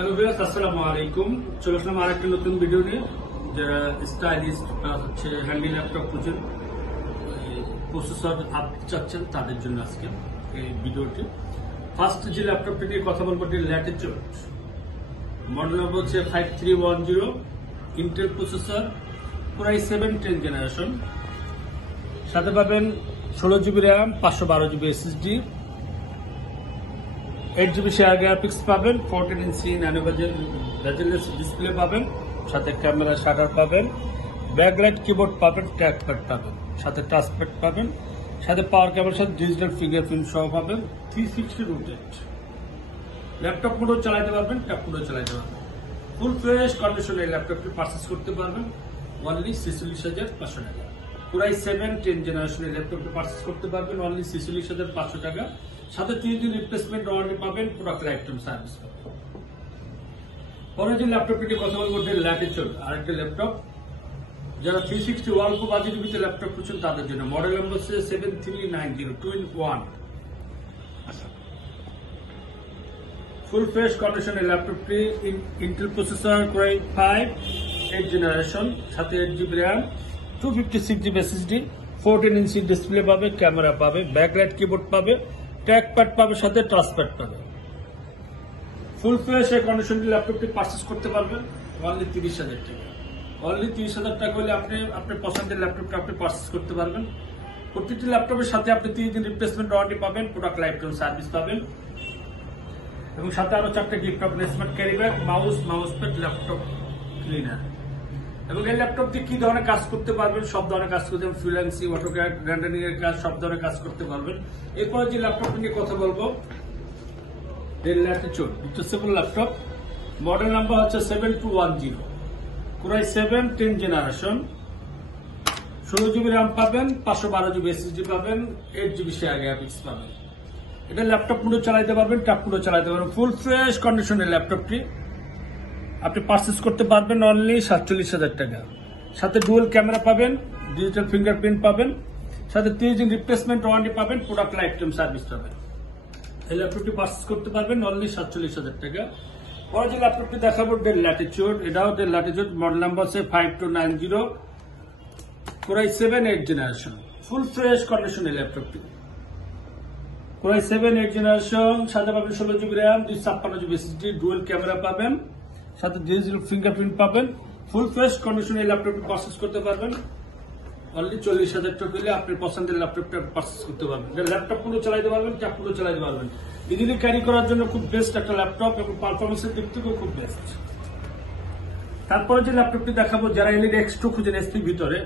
Hello viewers, আসসালামু আলাইকুম। চলে আসলাম আরেকটা নতুন ভিডিও নিয়ে। যারা স্টাইলিস্ট বা হচ্ছে হ্যান্ডি ল্যাপটপ খুঁজেন, প্রসেসর আপ চাচ্ছেন, তাদের জন্য আজকে এই ভিডিওটি। ফার্স্ট যে ল্যাপটপটি নিয়ে কথা বলবো, ল্যাটিটিউড মডেল নম্বর হচ্ছে 5310, ইন্টেল প্রসেসর, পুরাই 7-10 জেনারেশন। সাথে পাবেন 16GB RAM, 512GB SSD, 8GB share graphics পাবেন, 14 ইঞ্চি ন্যানো বেজেলেস ডিসপ্লে পাবেন, সাথে ক্যামেরা শাটার পাবেন, ব্যাকলাইট কিবোর্ড পাবেন, ট্র্যাকপ্যাড পাবেন, সাথে টাচপ্যাড পাবেন, সাথে পাওয়ার কেবলের সাথে ডিজিটাল ফিঙ্গারপ্রিন্ট সহ পাবেন, 360 রোটেট। ল্যাপটপ মোডও চালাতে পারবেন, ট্যাব মোডও চালাতে পারবেন। ফুল ফ্রেশ কন্ডিশনে ল্যাপটপটি পারচেস করতে পারবেন অনলি 46,500 টাকা। পুরাই 7-10 জেনারেশনের ল্যাপটপটি পারচেস করতে পারবেন অনলি 46,500 টাকা। সাথে 3 দিন রিপ্লেসমেন্ট ওয়ারেন্টি পাবেন, প্রোডাক্ট লাইফ টাইম সার্ভিস পাবেন। পরে যে ল্যাপটপটি কথা বলবো, ল্যাটিটিউড, আরেকটা ল্যাপটপ। যারা 360 ওয়ার্ল্ড বাজেট ভিতরে ল্যাপটপ খুঁজছেন তাদের জন্য। মডেল নম্বর হচ্ছে 7390 2-in-1। ফুল ফ্রেশ কন্ডিশনের ল্যাপটপটি, ইন্টেল প্রসেসর, কোরাই 5 8 জেনারেশন, সাথে 8GB RAM, 256GB SSD, 14 inch display পাবে, ক্যামেরা পাবে, ব্যাকলাইট কিবোর্ড পাবে, ট্র্যাকপ্যাড পাবে, সাথে টাচপ্যাড পাবে। ফুল ফ্রেশ এই কন্ডিশনের ল্যাপটপটি পারচেস করতে পারবেন অনলি 30,000 টাকা। অনলি 30,000 টাকা হলে আপনি আপনার পছন্দের ল্যাপটপটা আপনি পারচেস করতে পারবেন। প্রতিটি ল্যাপটপের সাথে আপনি 3 দিন রিপ্লেসমেন্ট ওয়ারেন্টি পাবেন, প্রোডাক্ট লাইফ টাইম সার্ভিস পাবেন, এবং সাথে আরো 4টা গিফট পাবেন, smart carry bag, mouse pad, laptop cleaner. এবং এই ল্যাপটপ দিয়ে কি ধরনের কাজ করতে পারবেন? সব ধরনের কাজ করতে, ফ্রিল্যান্সিং, অটোক্যাড, রেন্ডারিং এর কাজ, সব ধরনের কাজ করতে পারবেন। এরপরে যে ল্যাপটপ নিয়ে কথা বলবো, Latitude detachable laptop. Model number হচ্ছে 7210, কোরাই 7-10 জেনারেশন, 16GB র্যাম পাবেন, 512GB SSD পাবেন, 8GB শেয়ার গ্রাফিক্স পাবেন। এটা ল্যাপটপ পুরো চালাতে পারবেন, ট্যাব পুরো চালাতে পারবেন। ফুল ফ্রেশ কন্ডিশনের ল্যাপটপটি আপনি পারচেস করতে পারবেন অনলি 47,000 টাকা। সাথে ডুয়াল ক্যামেরা পাবেন, ডিজিটাল ফিঙ্গারপ্রিন্ট পাবেন, সাথে 30 দিন রিপ্লেসমেন্ট ওয়ারেন্টি পাবেন, প্রোডাক্ট লাইফ টাইম সার্ভিস পাবেন। এই ল্যাপটপটি পারচেস করতে পারবেন অনলি 47,000 টাকা। পরে যে ল্যাপটপটি দেখাবো, ল্যাটিটিউড, এটাও ল্যাটিটিউড, মডেল নাম্বার হচ্ছে 5290, কোরাই 7-8 জেনারেশন। ফুল ফ্রেশ কন্ডিশনের ল্যাপটপটি, কোরাই 7-8 জেনারেশন, সাথে পাবেন 16GB RAM, 256GB SSD, dual camera পাবেন, সাথে ডিজিটাল ফিঙ্গারপ্রিন্ট পাবেন। ফুল ফ্রেশ কন্ডিশনের ল্যাপটপটি পারচেস করতে পারবেন অনলি 40,000 টাকা হলে আপনি পছন্দের ল্যাপটপটা পারচেস করতে পারবেন। ল্যাপটপ পুরো চালাতে পারবেন, ট্যাব পুরো চালাতে পারবেন। ইজিলি ক্যারি করার জন্য খুব বেস্ট একটা ল্যাপটপ, এবং পারফরমেন্সের দিক থেকেও খুব বেস্ট। তারপরে যে ল্যাপটপটি দেখাবো, যারা এলইডি X2 খুঁজেন এসপির ভিতরে,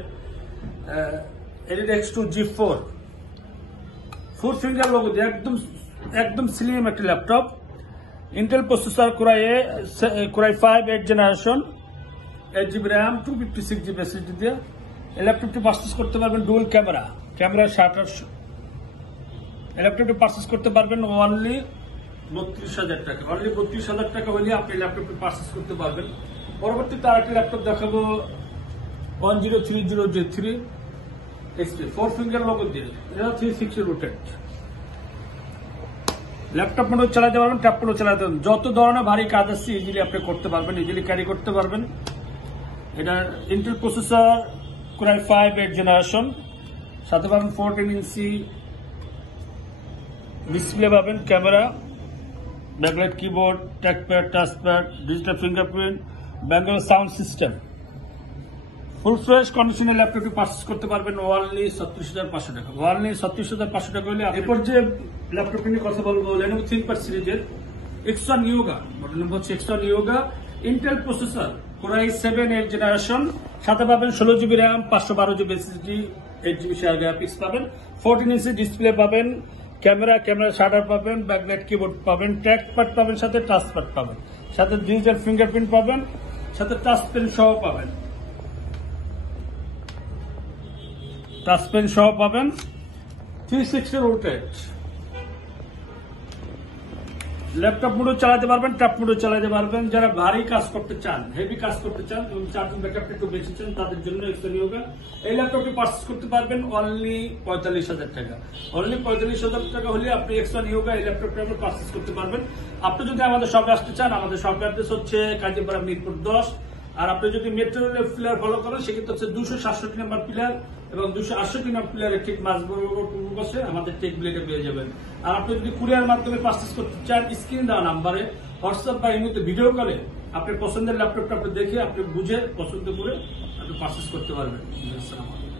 LED X2 G4, 4 finger logo দিয়ে একদম স্লিম একটা laptop. Intel processor, core i 5-8 generation, 8GB RAM, 256GB SSD দিয়ে এই ল্যাপটপটি পারচেস করতে পারবেন। Dual camera shutter. এই ল্যাপটপটি পারচেস করতে পারবেন অনলি 32,000 টাকা। অনলি 32,000 টাকা হলে আপনি ল্যাপটপটি পারচেস করতে পারবেন। পরবর্তীতে আরেকটি ল্যাপটপ দেখাবো, 1030J3 XP, 4 ফিঙ্গার লোগো দিয়ে, এটা 360 রোটেট। ল্যাপটপ মোডও চালাতে পারবেন, ট্যাব মোডও চালাতে পারবেন। যত ধরনের ভারী কাজ আছে ইজিলি আপনি করতে পারবেন, ইজিলি ক্যারি করতে পারবেন। এটা ইন্টেল প্রসেসর, কোরাই 5-8 জেনারেশন, সাথে পাবেন 14 ইঞ্চি ডিসপ্লে পাবেন, camera, backlight keyboard, trackpad, touchpad, digital fingerprint, Bengal sound system. Full fresh কন্ডিশনের ল্যাপটপটি পারচেস করতে পারবেন অনলি 36,500 টাকা। অনলি 36,500 টাকা হলে। এরপর যে ল্যাপটপটি নিয়ে কথা বলবো, লেনোভো থিংকপ্যাড সিরিজের X1 Yoga, মডেল নম্বর হচ্ছে X1 Yoga, Intel processor, core i 7-8 generation, সাথে পাবেন 16GB RAM, 512GB SSD, 8GB share graphics পাবেন, 14 ইঞ্চি ডিসপ্লে পাবেন, ক্যামেরা শাটার পাবেন, ব্যাকলাইট কিবোর্ড পাবেন, ট্র্যাকপ্যাড পাবেন, সাথে টাচপ্যাড পাবেন, সাথে ডিজিটাল ফিঙ্গারপ্রিন্ট পাবেন, সাথে টাচ পেন সহ পাবেন, 360 রোটেট। ল্যাপটপ মোডও চালাতে পারবেন, ট্যাব মোডও চালাতে পারবেন। যারা ভারী কাজ করতে চান, হেভি কাজ করতে চান এবং চার্জিং ব্যাকআপটা একটু বেশি চান, তাদের জন্য এক্সট্রা ইয়োগা। এই ল্যাপটপটি পারচেজ করতে পারবেন অনলি 45,000 টাকা। অনলি 45,000 টাকা হলে আপনি এক্সট্রা ইয়োগা এই ল্যাপটপটা আপনি পারচেজ করতে পারবেন। আপনি যদি আমাদের শপে আসতে চান, আমাদের শপের অ্যাড্রেস হচ্ছে কাজীপাড়া মিরপুর 10। আর আপনি যদি মেট্রো রেলের পিলার ফলো করেন, সেক্ষেত্রে হচ্ছে 267 নম্বর পিলার এবং 268 নম্বর পিলারের ঠিক মাঝ বসে আমাদের টেকগুলিটা পেয়ে যাবেন। আর আপনি যদি কুরিয়ার মাধ্যমে পারচেজ করতে চান, স্ক্রিন দেওয়া নাম্বারে হোয়াটসঅ্যাপ বা ইমেতে ভিডিও কলে আপনি পছন্দের ল্যাপটপটা আপনি দেখে আপনি বুঝে পছন্দ করে আপনি পারচেজ করতে পারবেন। আসসালামু আলাইকুম।